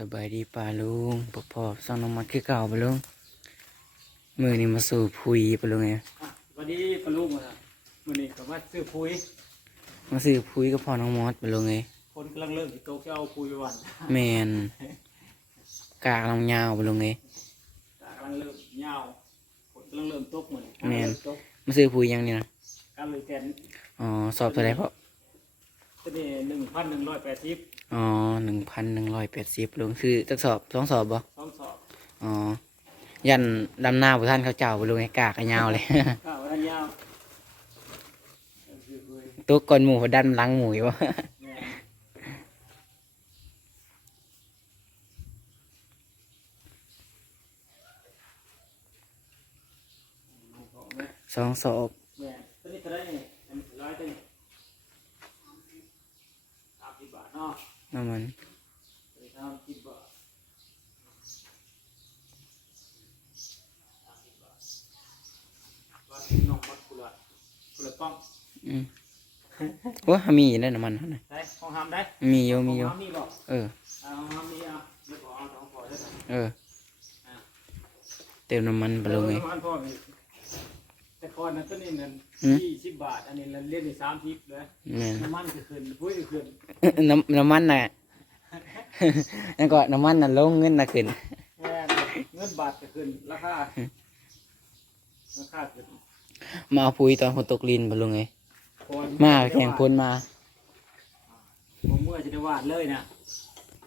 สบายดีป่าลุงปอบปอบซ่องน้ำมันคือเก่าปะลุงมือนี่มาสู่พุยปะลุงไงอะวันนี้ปลาลูกมาวันนี้ก็มาซื้อพุยมาซื้อพุยกับพ่อน้องมอสปะลุงไงคนกำลังเริ่มที่โตะจะเอาพุยไปหวันแมนกากลำยาวปะลุงไงกำลังเริ่มยาวคนกำลังเริ่มตกเหมือนแม่นตกมาซื้อพุยยังนี่นะการเลยแกนอ๋อสอบเท่าไรพ่อตัวนี้หนึ่งพันหนึ่งร้อยแปดสิบ อ๋อหนึ่งพันหนึ่งร้อยแปดสิบลุงคือจักสอบสองสอบบ่ต้องสอบอ๋อ ยันดำหน้าบุท่านเขาเจ้าปะลุงไงกากกะยาวเลย ข้าวทันยาวซื้อพุยตัวก่อนหมูเขาดันหลังหมูอยู่วะแม่เอาของแม่สองสอบ องอืมโอ้มีอยู่ในน้ำมันเขาน่ะได้ห้องห้ามได้ มีอยู่ห้มีองอยู่ห้ามมีบอกเอออ่าห้องห้ามมีอะเดี๋ยวบอกเอาสองขอได้ไหมเออ เติมน้ำมันไปลง แต่ก่อนนั้นตัวนี้เงินหืมยี่สิบบาท อันนี้เราเรียนในสามทิปเลยแม่นน้ำมันก็ขึ้นพุ้ยก็ขึ้นน้ำน้ำมันน่ะนั่นก็น้ำมันน่ะลงเงินน่ะขึ้นแม่นเงินบาทก็ขึ้นราคาราคาขึ้นมาเอาปุ๋ยตอนฝนตกลินไปลงไงก่อนมาแข่งพ้นมาผมเมื่อจะได้วาดเลยนะ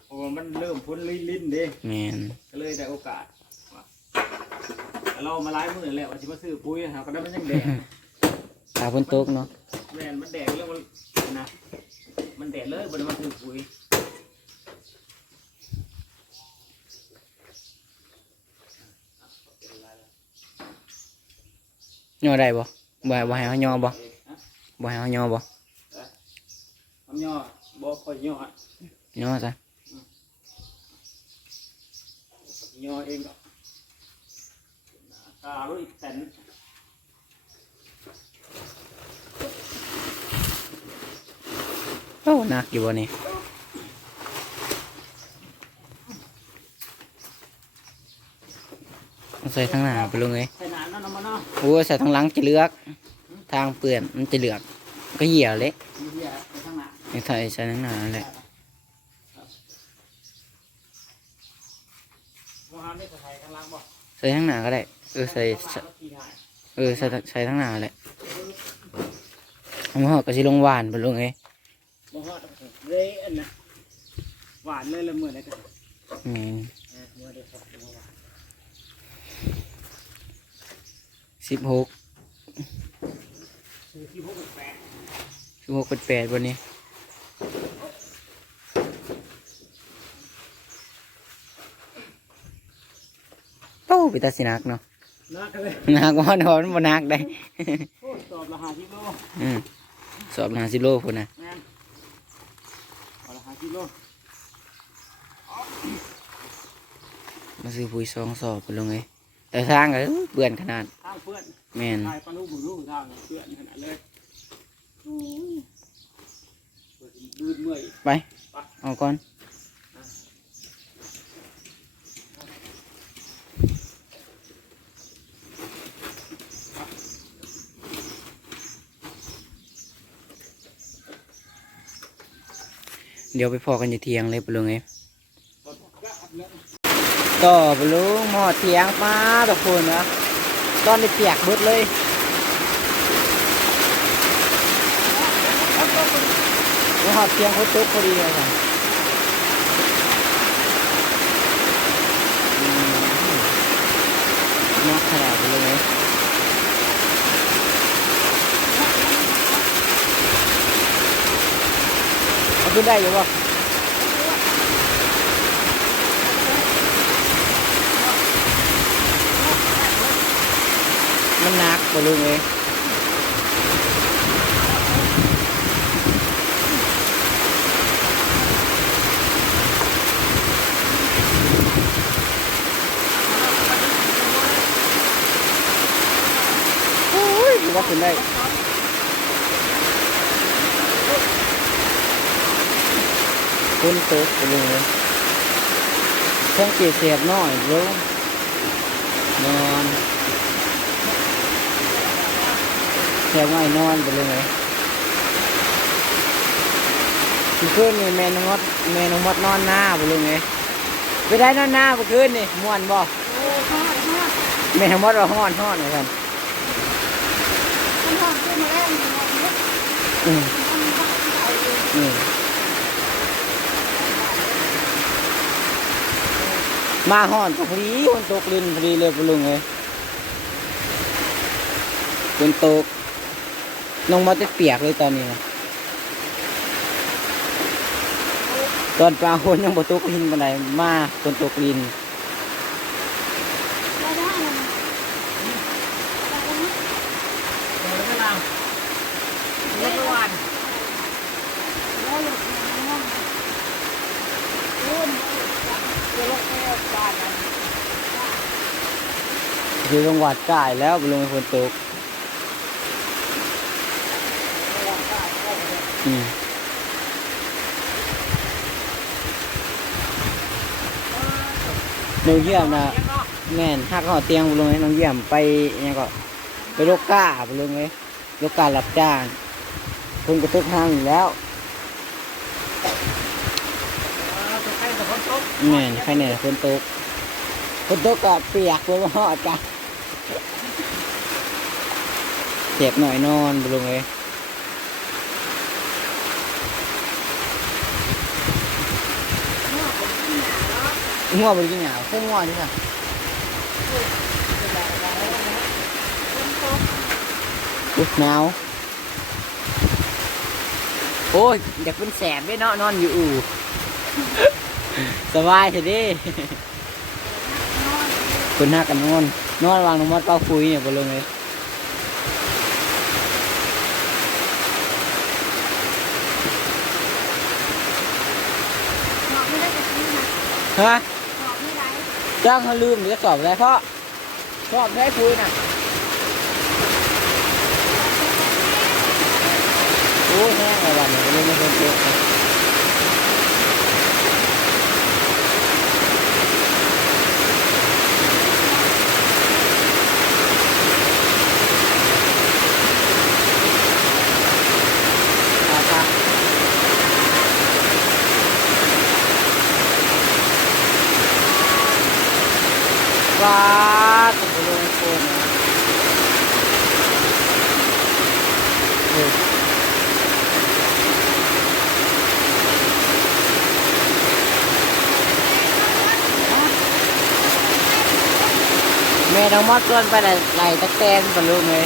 เพราะว่ามันเริ่มพ้นลิ้นๆเด้แมนก็เลยได้โอกาสว่าแต่ เรามาไล่มือแล้วว่าจะมาซื้อปุ๋ยครับก็ได้มันยังแดงตาฝนตกเนาะแม่นมันแดงแล้วมันนะมันแดงเลยบนมาซื้อปุ๋ยย่อได้บ่บ่ให้บ่ให้เขาย่อบ่ฮะบ่ให้เขาย่อบ่ทำย่อบอกคอยย่อย่อซะย่อเองก็ ตาลุยแตนโอ้หนักอยู่บ่นี่เอาใส่ทั้งหน้าไปลงไงใส่หนานั่นเอามาเนาะโอ้ยใส่ทั้งหลังจะเลือก ทางเปื่อนมันจะเหลือก ก็เหี่ยวเลยมีเดียไปข้างหน้าไม่ใส่ใส่ทั้งหน้านั่นแหละโมฮัมได้ใส่ข้างล่างบ่ใส่ทั้งหน้าก็ได้ เออใส่ใส่ข้างล่างก็ขี่ได้เออใส่ใส่ทั้งหน้าแหละเอามาหอกก็สิลงหวานไปลงไงบ่ฮอดเลยอันน่ะหวานเลยละเมื่อไรกันแม่นเออเมื่อได้ครับเมื่อวานสิบหกซื้อที่พวกแปดสิบหกเป็นแปดวันนี้โอ้ไปตัดสินักเนาะ นักเลยนักว่าเนาะมันบ่นักได้ โอ้ตอบละหากิโลอืมสอบหาสิโลพุ่นนะแม่นเอาละหากิโลมาซื้อปุ๋ยซองสอบไปลงไงแต่ทางก็เปื่อนขนาดทางเพื่อนแม่นทายปลาลูกบุลูกทางเพื่อนขนาดเลยโอ้ยเปิดดูดเมื่อย ไป เอาก่อน เดี๋ยวไปพอกันอยู่เทียงเลยปลุงเองต่อปลุงหมอเทียงมาตะคุณนะตอนนี้เปียกเบิดเลยหอดเทียงเขาตุ๊กพอดีเลยค่ะอืมนักขนาดไปเลย ขึ้นได้อยู่ป่ะมันหนักบ่ลุงเอ้ยโอ้ยถือว่าขึ้นได้ ขึ้นเติบบ่ลุงเอ้ยสังเกตเสียบน้อยลุงนอนเสียบน้อยนอนไปเลยไหมเมื่อคืนนี่แม่น้องมดแม่น้องมดนอนหน้าไปเลยไหมไปได้นอนหน้าเมื่อคืนนี่ม่วนบ่โอ้ทอดทอดแม่น้องมดว่าฮ้อนฮ้อนเหมือนกันมันทอดขึ้นมาแล้ว มันทอดเยอะอืมมันทอดเก่าเลยอืมมาฮ้อนก็พอดีคนตกลินพอดีเลยปลุงเลยคนตกนงมาจะเปียกเลยตอนนี้นะตอนปลาคนยังบ่ตกลินปานใดมาคนตกลิน แล้วได้แล้วมันแล้วมัน เดี๋ยวไม่เอาเมื่อวาน แล้วหลุดมาห้องรุ่นเดี๋ยวลงไปเอาจานนั้นอยู่จังหวัดกายแล้วปลุงฝนตกอืมหนูเยี่ยมนะแม่นถ้าเขาเอาเตียงไปลงให้น้องเยี่ยมไปอิหยังก็ ไปโลกก้าไปลงเลยโลกก้ารับจ้างคนกระตุกทางอยู่แล้วจะให้แต่คนตกแม่นใครเนี่ยคนตก คนตกก็เปียกเลยว่าหอดจ้ะเจ็บหน่อยนอนไปลงเลยง่วงไปกินหยาเส้นง่วงดิค่ะอุ๊ยหนาวโอ้ยอยากเป็นแสบด้วยเนาะนอนอยู่อู่สบายเถอะดิ คนหน้ากันนอน นอนวางลงมอดเป้าคุยเนี่ยบนลงเลยนอนไม่ได้แต่ที่นะฮะนอนไม่ได้จ้างเขาลืมหรือสอบอะไรเพราะสอบได้คุยน่ะโอ้ยแห้งอะไรวันเนี่ยเลยไม่เคยเจออาค่ะ ว้าตุกลงโคนแม่น้องมอดชวนไปไหนไหลตะแกรงปะลุงเลย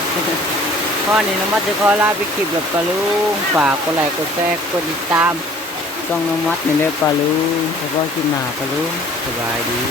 ข้อนี้น้องมอดจะขอลาไปคลิปแบบปะลุงฝากกดไลค์กดแชร์กดติดตามช่องน้องมอดในเรื่องปะลุงเฉพาะคลิปหน้าปะลุงสบายดี